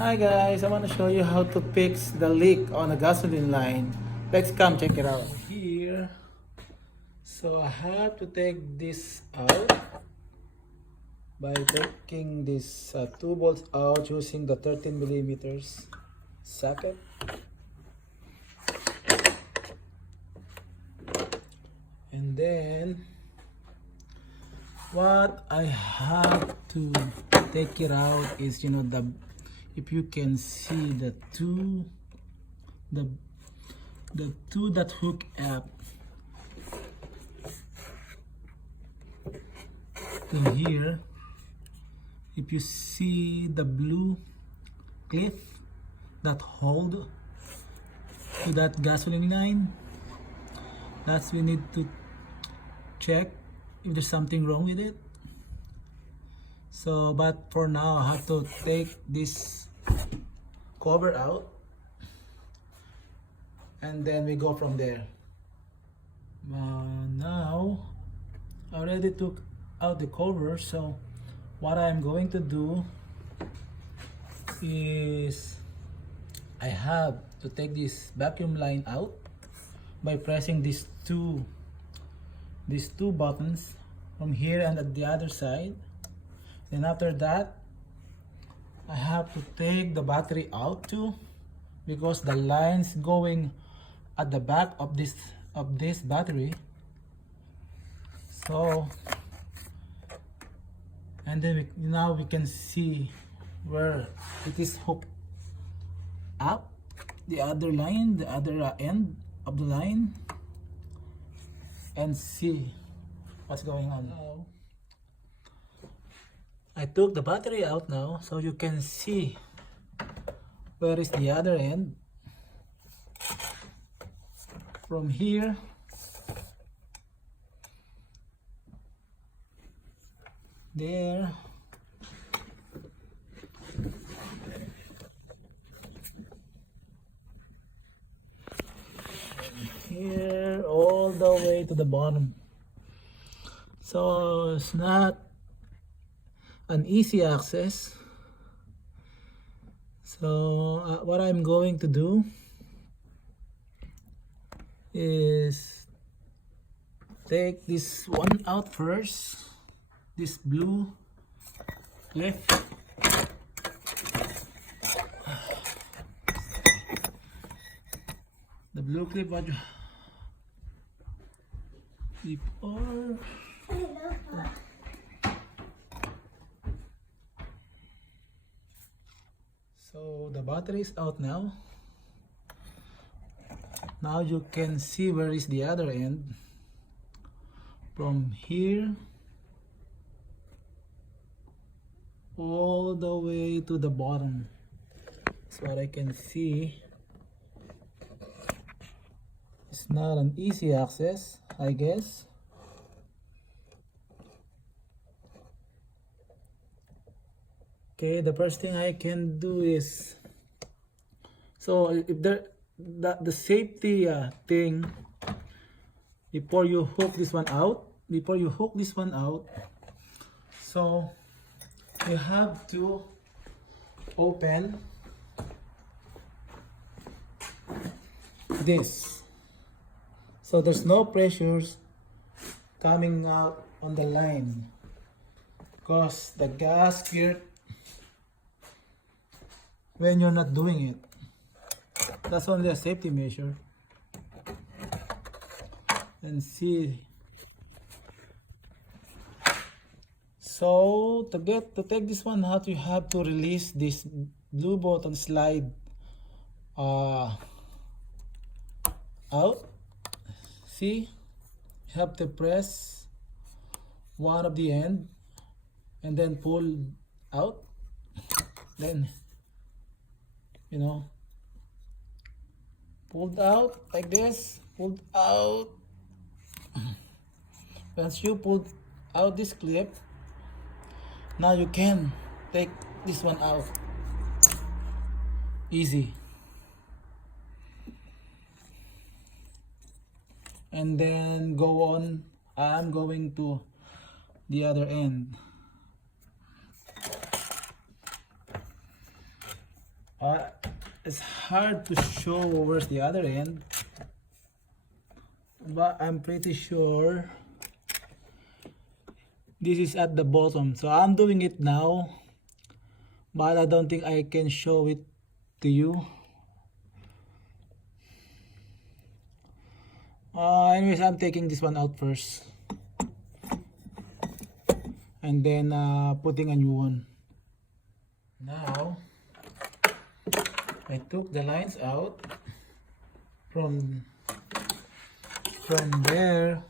Hi guys, I want to show you how to fix the leak on a gasoline line. Let's come check it out. Here, so I have to take this out by taking these two bolts out using the 13 millimeters socket. And then what I have to take it out is, the if you can see the two that hook up to here. If you see the blue clip that hold to that gasoline line, that's we need to check if there's something wrong with it. So but for now I have to take this cover out and then we go from there. Now I already took out the cover, so what I'm going to do is I have to take this vacuum line out by pressing these two buttons from here and at the other side. Then after that I have to take the battery out too, because the lines going at the back of this battery. So and then now we can see where it is hooked up, the other line, the other end of the line, and see what's going on now. I took the battery out now, so you can see where is the other end. From here there and here all the way to the bottom. So it's not an easy access. So what I'm going to do is take this one out first, this blue clip. The blue clip, what you before. So the battery is out now. Now you can see where is the other end. From here all the way to the bottom. That's what I can see. It's not an easy access, I guess. Okay, the first thing I can do is, so if the safety thing, before you hook this one out, so you have to open this, so there's no pressures coming out on the line, because the gas squirt when you're not doing it. That's only a safety measure. And see, so to take this one out, you have to release this blue button slide out. See, you have to press one of the end and then pull out, then pulled out like this, pulled out. Once you pulled out this clip, now you can take this one out easy, and then go on. I'm going to the other end. uh, it's hard to show where's the other end, but I'm pretty sure this is at the bottom. So I'm doing it now, but I don't think I can show it to you. Anyways, I'm taking this one out first, and then putting a new one. Now I took the lines out from there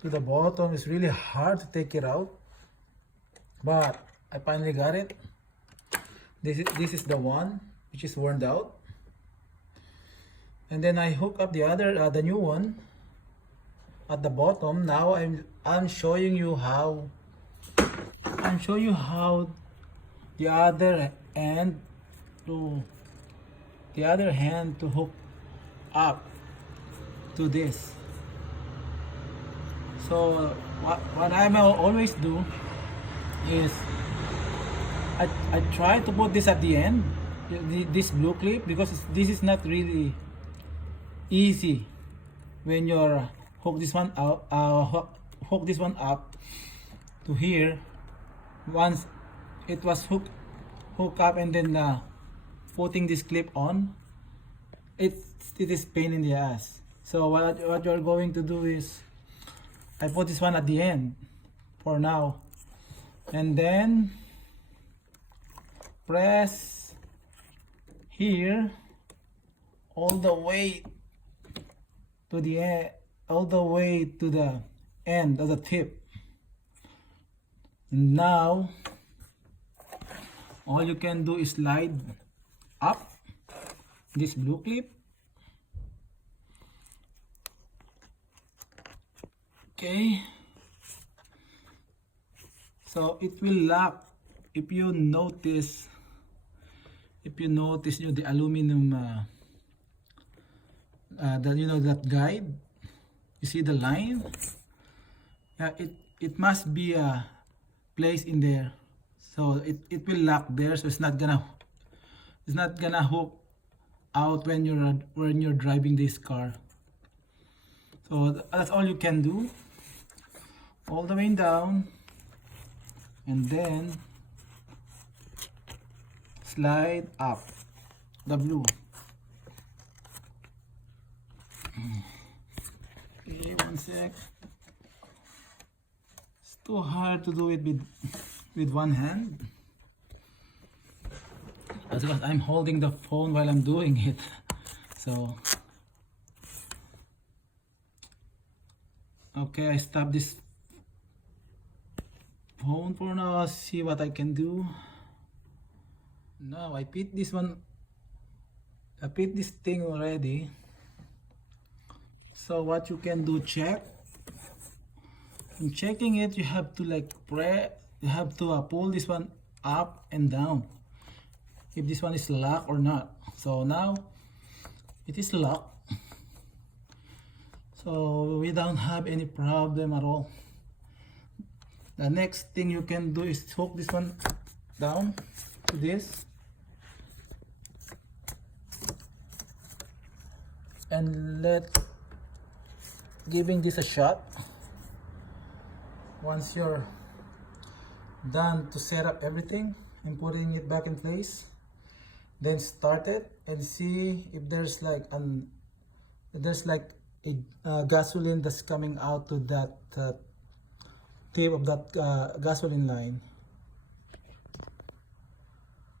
to the bottom. It's really hard to take it out, but I finally got it. This is the one which is worn out, and then I hook up the other the new one at the bottom. Now I'm showing you how the other end to hook up to this. So what I always do is I try to put this at the end, this blue clip, because this is not really easy when you're hook this one out, hook this one up to here. Once it was hook up and then putting this clip on, it is pain in the ass. So what you're going to do is I put this one at the end for now, and then press here all the way to the end, all the way to the end of the tip. Now all you can do is slide up this blue clip. Okay, so it will lock. If you notice the aluminum that guide, you see the line, it must be placed in there, so it will lock there, so it's not gonna hook out when you're driving this car. So that's all you can do, all the way down, and then slide up the blue. Okay, one sec. It's too hard to do it with one hand. That's because I'm holding the phone while I'm doing it. So okay, I stop this phone for now. I'll see what I can do. Now I put this thing already. So what you can do, check. In checking it, you have to pull this one up and down if this one is locked or not. So now it is locked, so we don't have any problem at all. The next thing you can do is hook this one down to this and giving this a shot. Once you're done to set up everything and putting it back in place, then start it and see if there's like a gasoline that's coming out to that tip of that gasoline line.